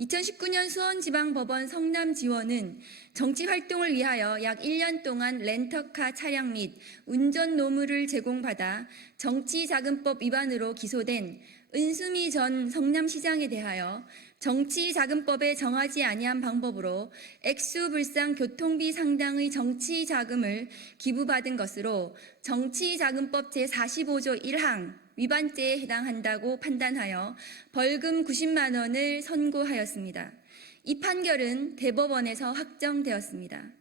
2019년 수원지방법원 성남지원은 정치활동을 위하여 약 1년 동안 렌터카 차량 및 운전 노무를 제공받아 정치자금법 위반으로 기소된 은수미 전 성남시장에 대하여 정치자금법에 정하지 아니한 방법으로 액수불상 교통비 상당의 정치자금을 기부받은 것으로 정치자금법 제45조 1항 위반죄에 해당한다고 판단하여 벌금 90만 원을 선고하였습니다. 이 판결은 대법원에서 확정되었습니다.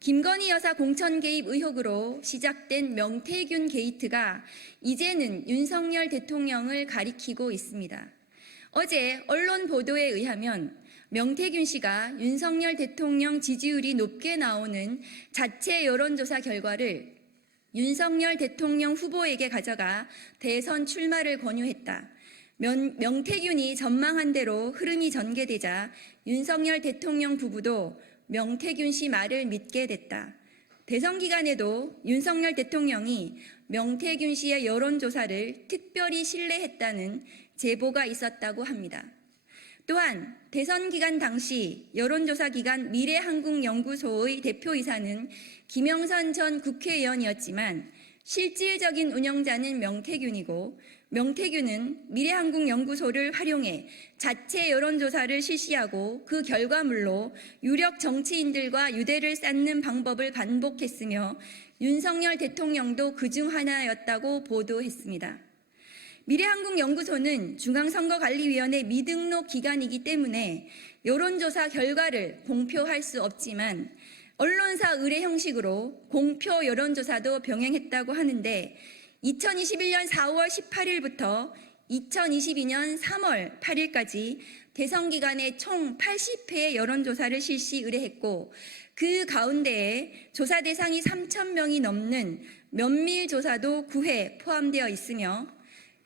김건희 여사 공천 개입 의혹으로 시작된 명태균 게이트가 이제는 윤석열 대통령을 가리키고 있습니다. 어제 언론 보도에 의하면 명태균 씨가 윤석열 대통령 지지율이 높게 나오는 자체 여론조사 결과를 윤석열 대통령 후보에게 가져가 대선 출마를 권유했다. 명태균이 전망한 대로 흐름이 전개되자 윤석열 대통령 부부도 명태균 씨 말을 믿게 됐다. 대선 기간에도 윤석열 대통령이 명태균 씨의 여론조사를 특별히 신뢰했다는 제보가 있었다고 합니다. 또한 대선 기간 당시 여론조사 기관 미래한국연구소의 대표이사는 김영선 전 국회의원이었지만 실질적인 운영자는 명태균이고 명태균은 미래한국연구소를 활용해 자체 여론조사를 실시하고 그 결과물로 유력 정치인들과 유대를 쌓는 방법을 반복했으며 윤석열 대통령도 그중 하나였다고 보도했습니다. 미래한국연구소는 중앙선거관리위원회 미등록 기관이기 때문에 여론조사 결과를 공표할 수 없지만 언론사 의뢰 형식으로 공표 여론조사도 병행했다고 하는데 2021년 4월 18일부터 2022년 3월 8일까지 대선 기간에 총 80회의 여론조사를 실시 의뢰했고 그 가운데에 조사 대상이 3,000명이 넘는 면밀조사도 9회 포함되어 있으며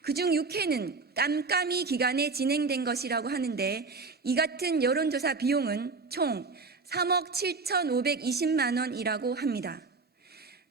그중 6회는 깜깜이 기간에 진행된 것이라고 하는데 이 같은 여론조사 비용은 총 3억 7,520만 원이라고 합니다.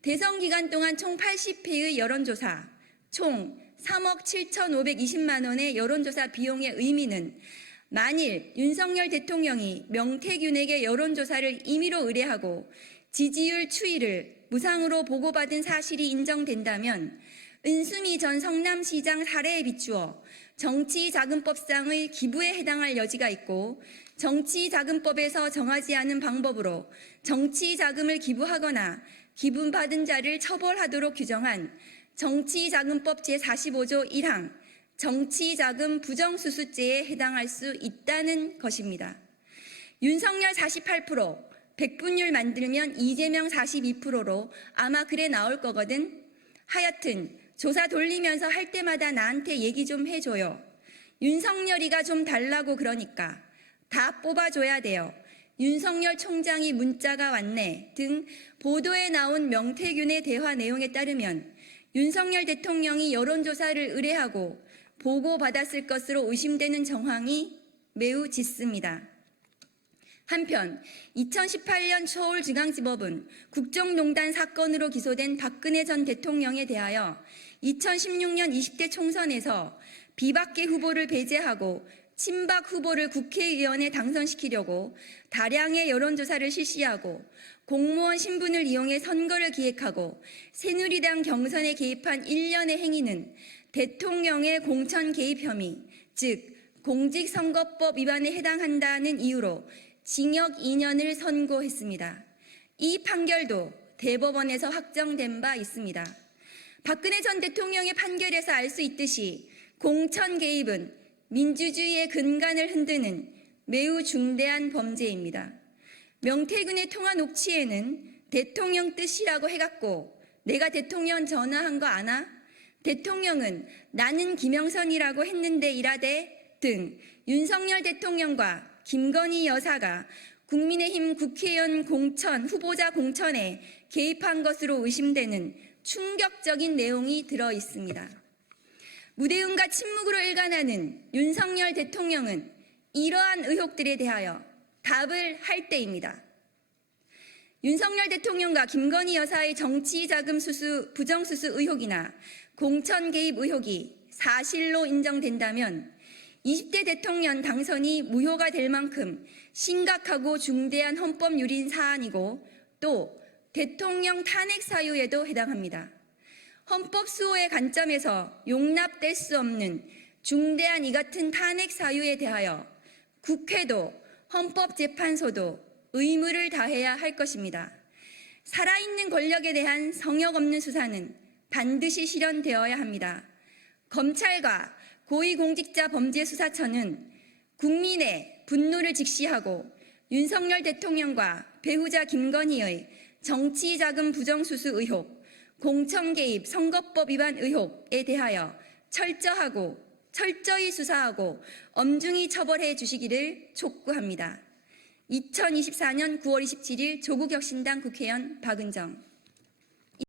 대선 기간 동안 총 80회의 여론조사, 총 3억 7,520만 원의 여론조사 비용의 의미는 만일 윤석열 대통령이 명태균에게 여론조사를 임의로 의뢰하고 지지율 추이를 무상으로 보고받은 사실이 인정된다면 은수미 전 성남시장 사례에 비추어 정치자금법상의 기부에 해당할 여지가 있고 정치자금법에서 정하지 않은 방법으로 정치자금을 기부하거나 기부받은 자를 처벌하도록 규정한 정치자금법 제45조 1항 정치자금 부정수수죄에 해당할 수 있다는 것입니다. 윤석열 48%, 백분율 만들면 이재명 42%로 아마 그래 나올 거거든. 하여튼 조사 돌리면서 할 때마다 나한테 얘기 좀 해줘요. 윤석열이가 좀 달라고 그러니까 다 뽑아줘야 돼요. 윤석열 총장이 문자가 왔네 등 보도에 나온 명태균의 대화 내용에 따르면 윤석열 대통령이 여론조사를 의뢰하고 보고받았을 것으로 의심되는 정황이 매우 짙습니다. 한편 2018년 서울중앙지법은 국정농단 사건으로 기소된 박근혜 전 대통령에 대하여 2016년 20대 총선에서 비박계 후보를 배제하고 친박 후보를 국회의원에 당선시키려고 다량의 여론조사를 실시하고 공무원 신분을 이용해 선거를 기획하고 새누리당 경선에 개입한 일련의 행위는 대통령의 공천 개입 혐의, 즉 공직선거법 위반에 해당한다는 이유로 징역 2년을 선고했습니다. 이 판결도 대법원에서 확정된 바 있습니다. 박근혜 전 대통령의 판결에서 알 수 있듯이 공천 개입은 민주주의의 근간을 흔드는 매우 중대한 범죄입니다. 명태균의 통화 녹취에는 대통령 뜻이라고 해갖고 내가 대통령 전화한 거 아나? 대통령은 나는 김영선이라고 했는데 이라대 등 윤석열 대통령과 김건희 여사가 국민의힘 국회의원 공천, 후보자 공천에 개입한 것으로 의심되는 충격적인 내용이 들어 있습니다. 무대응과 침묵으로 일관하는 윤석열 대통령은 이러한 의혹들에 대하여 답을 할 때입니다. 윤석열 대통령과 김건희 여사의 정치자금 수수, 부정수수 의혹이나 공천 개입 의혹이 사실로 인정된다면 20대 대통령 당선이 무효가 될 만큼 심각하고 중대한 헌법 유린 사안이고 또 대통령 탄핵 사유에도 해당합니다. 헌법 수호의 관점에서 용납될 수 없는 중대한 이 같은 탄핵 사유에 대하여 국회도 헌법재판소도 의무를 다해야 할 것입니다. 살아있는 권력에 대한 성역 없는 수사는 반드시 실현되어야 합니다. 검찰과 고위공직자범죄수사처는 국민의 분노를 직시하고 윤석열 대통령과 배우자 김건희의 정치자금 부정수수 의혹, 공천개입 선거법 위반 의혹에 대하여 철저히 수사하고 엄중히 처벌해 주시기를 촉구합니다. 2024년 9월 27일 조국혁신당 국회의원 박은정.